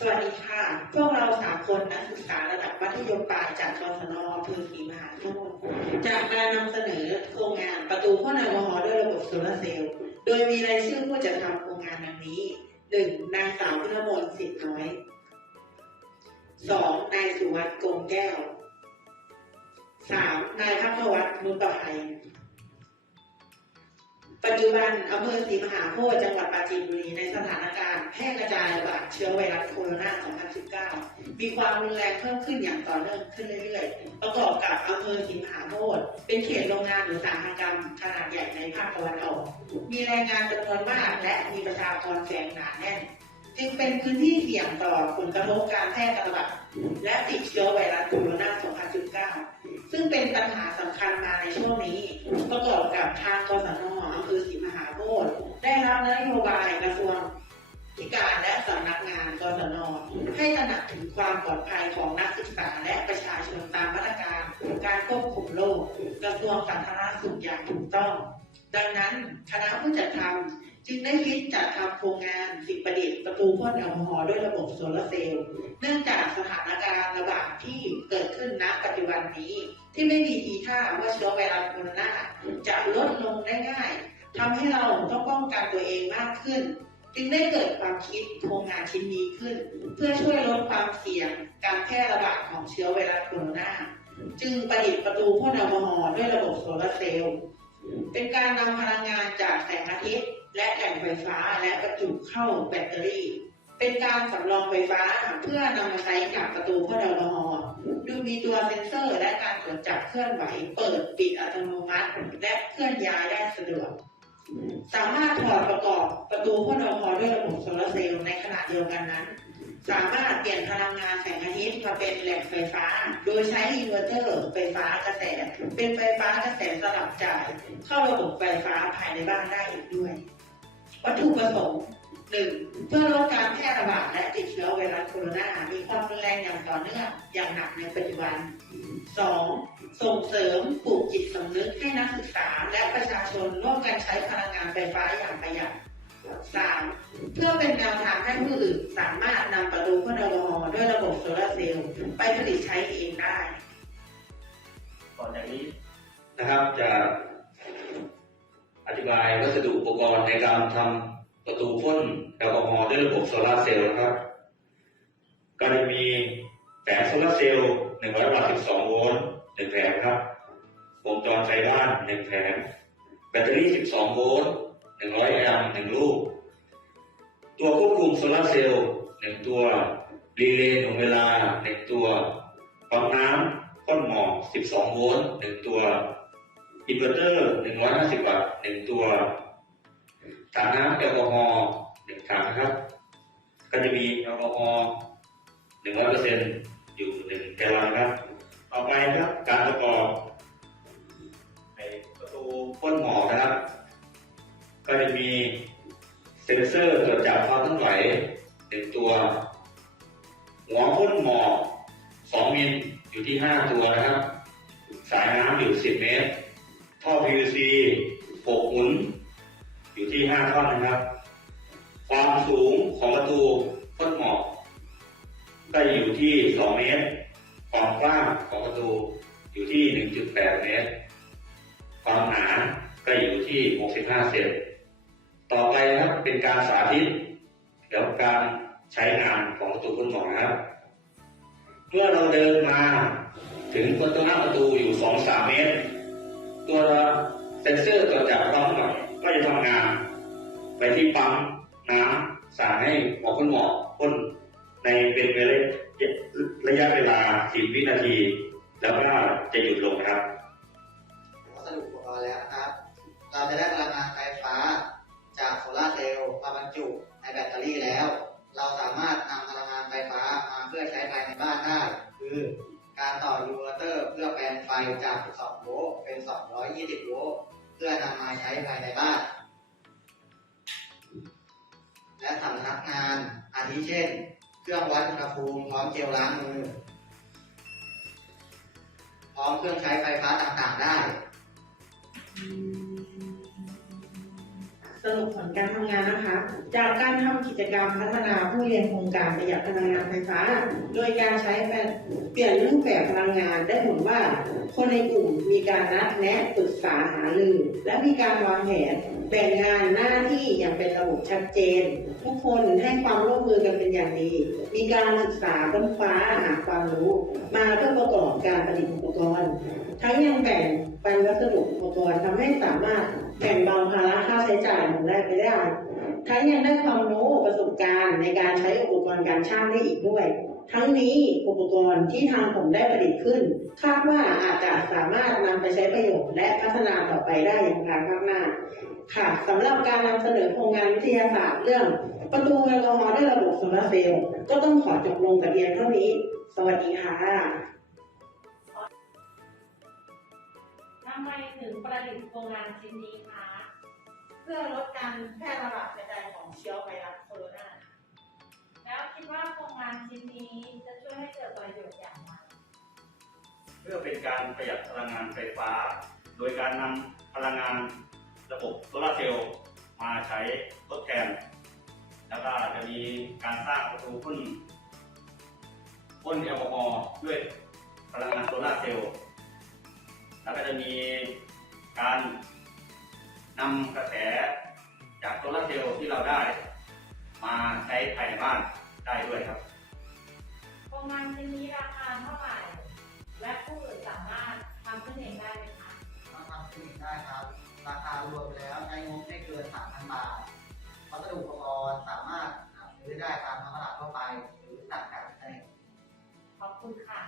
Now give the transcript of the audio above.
สวัสดีค่ะ พวกเราสามคนนักศึกษาระดับมัธยมปลายจากกศนอำเภอศรีมหาโพธิ์จะมานำเสนอโครงงานประตูพ่อลกอฮอลด้วยระบบโซลาร์เซลล์ โดยมีรายชื่อผู้จัดทำโครงงานดังนี้หนึ่งนางสาวพิรมนสิทธิ์น้อยสองนายสุวัสด์กงแก้วสามนายพักวัฒน์นุตประภัย ปัจจุบันอำเภอศรีมหาโพธิ์จังหวัดปราจีนบุรีในสถานการณ์แพร่กระจายระบาดเชื้อไวรัสโคโรนา 2019 มีความรุนแรงเพิ่มขึ้นอย่างต่อเนื่องขึ้นเรื่อยๆ ประกอบกับอำเภอศรีมหาโพธิ์เป็นเขตโรงงานอุตสาหกรรมขนาดใหญ่ในภาคตะวันออก มีแรงงานจำนวนมากและมีประชากรแฝงหนาแน่น จึงเป็นพื้นที่เสี่ยงต่อผลกระทบการแพร่ระบาดและติดเชื้อไวรัสโคโรนา 2019 ซึ่งเป็นปัญหาสำคัญมาในช่วงนี้ ประกอบกับทางกสนอำเภอศรีมหาโพธิ์ได้รับนโยบายกระทรวงพิการและสำนักงานกสนให้ตระหนักถึงความปลอดภัยของนักศึกษาและประชาชนตามมาตรการการควบคุมโรคกระทรวงสาธารณสุขอย่างถูกต้อง ดังนั้นคณะผู้จัดทำ จึงได้คิดจัดทำโครงงานสิ่งประดิษฐ์ประตูพ่นแอลกอฮอล์ด้วยระบบโซลาร์เซลล์เนื่องจากสถานการณ์ระบาดที่เกิดขึ้นณปัจจุบันนี้ ที่ไม่มีทีท่าว่าเชื้อไวรัสโคโรนาจะลดลงได้ง่ายทำให้เราต้องป้องกันตัวเองมากขึ้น จึงได้เกิดความคิดโครงงานชิ้นนี้ขึ้น เพื่อช่วยลดความเสี่ยงการแพร่ระบาดของเชื้อไวรัสโคโรนาจึงประดิษฐ์ประตูพ่นแอลกอฮอล์ด้วยระบบโซลาร์เซลล์เป็นการนำพลังงานจากแสงอา ทิตย์และแหล่งไฟฟ้าและประจุเข้าแบตเตอรี่ เป็นการสำรองไฟฟ้าเพื่อนำมาใช้กับประตูพ่อดอลฮอร์ดูมีตัวเซ็นเซอร์และการตรวจจับเคลื่อนไหว เปิดปิดอัตโนมัติ และเคลื่อนย้ายได้สะดวก สามารถถอดประกอบประตูพ่อดอลฮอร์ด้วยระบบโซลาร์เซลล์ในขณะเดียวกันนั้น สามารถเปลี่ยนพลังงานแสงอาทิตย์มาเป็นแหล่งไฟฟ้า โดยใช้อินเวอร์เตอร์ไฟฟ้ากระแส เป็นไฟฟ้ากระแสสลับจ่าย เข้าระบบไฟฟ้าภายในบ้านได้อีกด้วย วัตถุประสงค์หนึ่งเพื่อลดการแพร่ระบาดและติดเชื้อไวรัสโคโรนา มีความรุนแรงอย่างต่อเนื่องอย่างหนักในปัจจุบันสองส่งเสริมปลูกจิตสำนึกให้นักศึกษา และประชาชนร่วมกันใช้พลังงานไฟฟ้าอย่างประหยัดสามเพื่อเป็นแนวทางให้ผู้อื่นสามารถนำประตูพ่น ไปผลิตใช้เองได้ต่อนจากนี้นะครับจะอธิบายวัสดุอุปกรณ์ในการทำประตูพ่นแอลกอฮอล์ด้วยระบบโซลาร์เซลล์นะครับ ก็จะมีแผงโซลาร์เซลล์100วัตต์12โวลต์1แผงครับวงจรไฟบ้าน 1 แผง แบตเตอรี่ 12 โวลต์ 100 แอมป์ 1 ลูก ตัวควบคุมโซลาร์เซลล์ 1 ตัว ดีเลย์หน่วงเวลา 1 ตัวปั๊มน้ำก้นหมอก 12 โวลต์ 1 ตัว อินเวอร์เตอร์ 150 วัตต์ 1 ตัวถังน้ำแอลกอฮอล์ 1 ถังนะครับ ก็จะมีแอลกอฮอล์ 100%อยู่ 1 แกลลอนครับ ต่อไปครับการประกอบ 2มิลอยู่ที่ 5 ตัวนะครับ สายน้ำอยู่ 10 เมตร ท่อ PVC 6หมุน อยู่ที่ 5 ท่อนนะครับ ความสูงของประตูพ่นหมอกก็อยู่ที่ 2 เมตร ความกว้างของประตูอยู่ที่ 1.8 เมตร ความหนาก็อยู่ที่ 65 เซนต่อไปนะครับเป็นการสาธิตเกี่ยวกับการใช้งานของประตูพ่นหมอกนะครับ เมื่อเราเดินมาถึงประตูหน้าประตูอยู่2-3เมตร ตัวเซ็นเซอร์ตรวจับความเคลื่อนไหวก็จะทำงาน ไปที่ปั๊มน้ำสั่งให้หมอพ่นหมอกพ่นในเป็นเวลาระยะเวลา10วินาที แล้วก็จะหยุดลงครับสดุอุปกรณ์แล้วครับเราจะได้พลัง คือการต่ออินเวอร์เตอร์เพื่อแปลงไฟจาก 12 โวลต์เป็น 220 โวลต์เพื่อนำมาใช้ภายในบ้าน และสำนักงานอาทิเช่น เครื่องวัดอุณหภูมิพร้อมเจลล้างมือ พร้อมเครื่องใช้ไฟฟ้าต่างๆได้ รุปผลการทำงานนะคะ จากการทำกิจกรรมพัฒนาผู้เรียนโครงการประหยัดพลังงานไฟฟ้า โดยการใช้แบบเปลี่ยนรูปแบบพลังงานได้ผลว่า คนในกลุ่มมีการนัดแนะปรึกษาหารือและมีการวางแผนแบ่งงานหน้าที่อย่างเป็นระบบชัดเจน ทุกคนให้ความร่วมมือกันเป็นอย่างดี มีการศึกษาค้นคว้าหาความรู้ มาเพื่อประกอบการผลิตอุปกรณ์ ทั้งยังแบ่งปันวัสดุอุปกรณ์ทำให้สามารถ แบ่งเบาภาระค่าใช้จ่ายของแรกไปได้ทั้งยังได้ความรู้ประสบการณ์ในการใช้อุปกรณ์การช่างได้อีกด้วย ทั้งนี้อุปกรณ์ที่ทางผมได้ผลิตขึ้น คาดว่าอาจจะสามารถนำไปใช้ประโยชน์และพัฒนาต่อไปได้อย่างภายภาคหน้าค่ะสำหรับการนำเสนอโครงงานวิทยาศาสตร์เรื่อง ประตูแอลกอฮอล์ด้วยระบบโซลาร์เซลล์ก็ต้องขอจบลงแต่เพียงเท่านี้ สวัสดีค่ะำไมถึงประดิษฐ์โครงงานชิ้นนี้คะ เพื่อลดการแพร่ระบาดกระจายของเชื้อไวรัสโคโรนาแล้วคิดว่าโครงงานชิ้นนี้จะช่วยให้เกิดประโยชน์อย่างไรเพื่อเป็นการประหยัดพลังงานไฟฟ้า โดยการนำพลังงานระบบโซลาร์เซลล์มาใช้ทดแทน แล้วก็จะมีการสร้างประตูพ่นพ่นแอลกอฮอล์ด้วยพลังงานโซลาร์เซลล์ แล้วก็จะมีการนำกระแสจากโซลาเซลล์ที่เราได้ มาใช้ภายในบ้านได้ด้วยครับโครงการชิ้นนี้ราคาเท่าไหร่และผู้อื่นสามารถทำขึ้นเองได้ไหมคะทำขึ้นเองได้ครับ ราคารวมแล้วในงบไม่เกิน3,000 บาทวัสดุอุปกรณ์สามารถหาซื้อได้ตามท้อตลาดทั่วไปหรือสั่งจากอินขอบคุณค่ะ